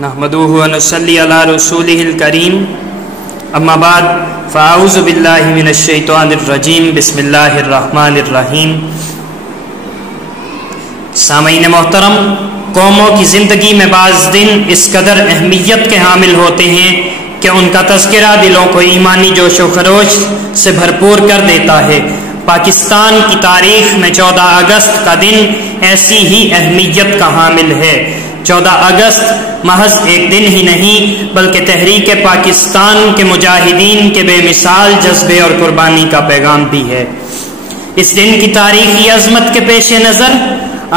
نحمدہ ونصلی علی رسولہ الکریم اما بعد فاعوذ باللہ من الشیطان الرجیم بسم اللہ الرحمن الرحیم۔ سامعین محترم، قوموں کی زندگی میں بعض دن اس قدر اہمیت کے حامل ہوتے ہیں کہ ان کا تذکرہ دلوں کو ایمانی جوش و خروش سے بھرپور کر دیتا ہے۔ پاکستان کی تاریخ میں 14 اگست کا دن ایسی ہی اہمیت کا حامل ہے۔ 14 اگست محض ایک دن ہی نہیں بلکہ تحریک پاکستان کے مجاہدین کے بے مثال جذبے اور قربانی کا پیغام بھی ہے۔ اس دن کی تاریخی عظمت کے پیش نظر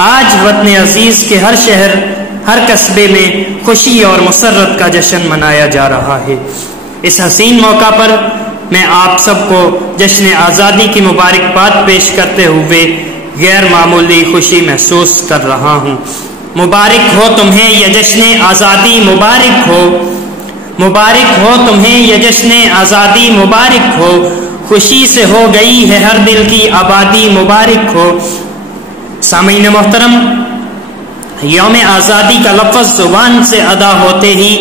آج وطن عزیز کے ہر شہر، ہر قصبے میں خوشی اور مسرت کا جشن منایا جا رہا ہے۔ اس حسین موقع پر میں آپ سب کو جشن آزادی کی مبارکباد پیش کرتے ہوئے غیر معمولی خوشی محسوس کر رہا ہوں۔ مبارک ہو تمہیں یہ جشن آزادی، مبارک ہو، مبارک ہو تمہیں یہ جشن آزادی، مبارک ہو، خوشی سے ہو گئی ہے ہر دل کی آبادی، مبارک ہو۔ سامعین محترم، یوم آزادی کا لفظ زبان سے ادا ہوتے ہی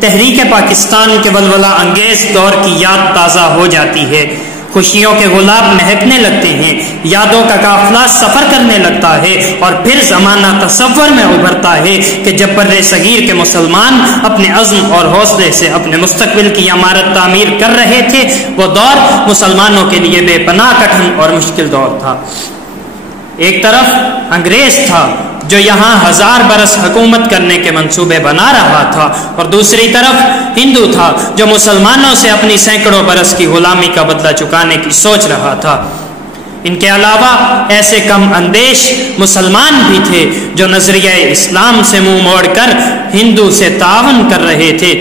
تحریک پاکستان کے ولولہ انگیز دور کی یاد تازہ ہو جاتی ہے۔ خوشیوں کے گلاب مہکنے لگتے ہیں، یادوں کا قافلہ سفر کرنے لگتا ہے، اور پھر زمانہ تصور میں ابھرتا ہے کہ جب بر صغیر کے مسلمان اپنے عزم اور حوصلے سے اپنے مستقبل کی عمارت تعمیر کر رہے تھے، وہ دور مسلمانوں کے لیے بے پناہ کٹھن اور مشکل دور تھا۔ ایک طرف انگریز تھا جو یہاں 1000 برس حکومت کرنے کے منصوبے بنا رہا تھا، اور دوسری طرف ہندو تھا جو مسلمانوں سے اپنی سینکڑوں برس کی غلامی کا بدلہ چکانے کی سوچ رہا تھا۔ ان کے علاوہ ایسے کم اندیش مسلمان بھی تھے جو نظریہ اسلام سے منہ موڑ کر ہندو سے تعاون کر رہے تھے۔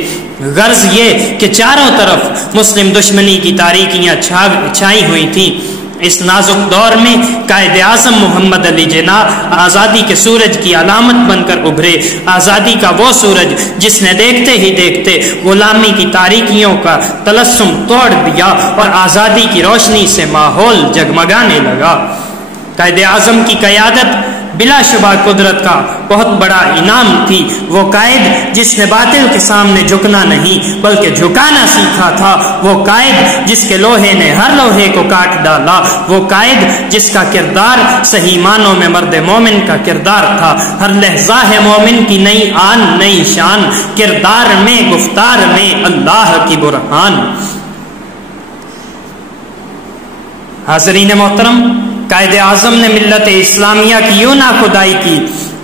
غرض یہ کہ چاروں طرف مسلم دشمنی کی تاریکیاں چھائی ہوئی تھیں۔ اس نازک دور میں قائد اعظم محمد علی جناح آزادی کے سورج کی علامت بن کر ابھرے، آزادی کا وہ سورج جس نے دیکھتے ہی دیکھتے غلامی کی تاریکیوں کا تلسم توڑ دیا اور آزادی کی روشنی سے ماحول جگمگانے لگا۔ قائد اعظم کی قیادت بلا شبہ قدرت کا بہت بڑا انعام تھی۔ وہ قائد جس نے باطل کے سامنے جھکنا نہیں بلکہ جھکانا سیکھا تھا، وہ قائد جس کے لوہے نے ہر لوہے کو کاٹ ڈالا، وہ قائد جس کا کردار صحیح معنوں میں مرد مومن کا کردار تھا۔ ہر لحظہ ہے مومن کی نئی آن نئی شان، کردار میں گفتار میں اللہ کی برہان۔ حاضرین محترم، قائد اعظم نے ملت اسلامیہ کی یوں ناخدائی کی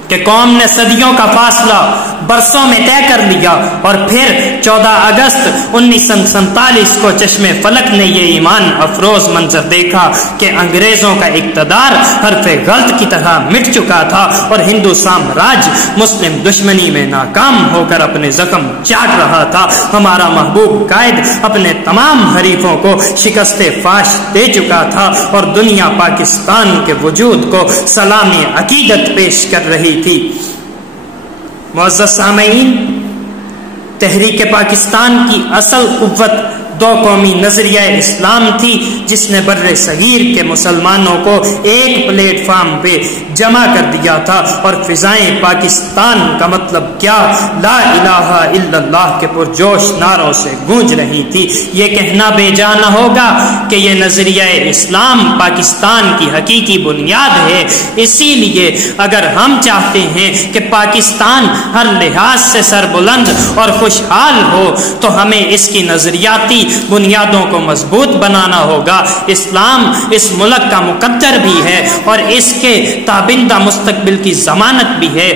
کہ قوم نے صدیوں کا فاصلہ برسوں میں طے کر لیا، اور پھر 14 اگست 1947 کو چشم فلک نے یہ ایمان افروز منظر دیکھا کہ انگریزوں کا اقتدار حرف غلط کی طرح مٹ چکا تھا، اور ہندو سامراج مسلم دشمنی میں ناکام ہو کر اپنے زخم چاٹ رہا تھا۔ ہمارا محبوب قائد اپنے تمام حریفوں کو شکست فاش دے چکا تھا، اور دنیا پاکستان کے وجود کو سلام عقیدت پیش کر رہی تھی۔ معزز سامعین، تحریک پاکستان کی اصل قوت دو قومی نظریہ اسلام تھی جس نے بر صغیر کے مسلمانوں کو ایک پلیٹ فارم پہ جمع کر دیا تھا، اور فضائیں پاکستان کا مطلب کیا لا الہ الا اللہ کے پرجوش نعروں سے گونج رہی تھی۔ یہ کہنا بے جا نہ ہوگا کہ یہ نظریہ اسلام پاکستان کی حقیقی بنیاد ہے۔ اسی لیے اگر ہم چاہتے ہیں کہ پاکستان ہر لحاظ سے سربلند اور خوشحال ہو تو ہمیں اس کی نظریاتی بنیادوں کو مضبوط بنانا ہوگا۔ اسلام اس ملک کا مقدر بھی ہے اور اس کے تابندہ مستقبل کی ضمانت بھی ہے۔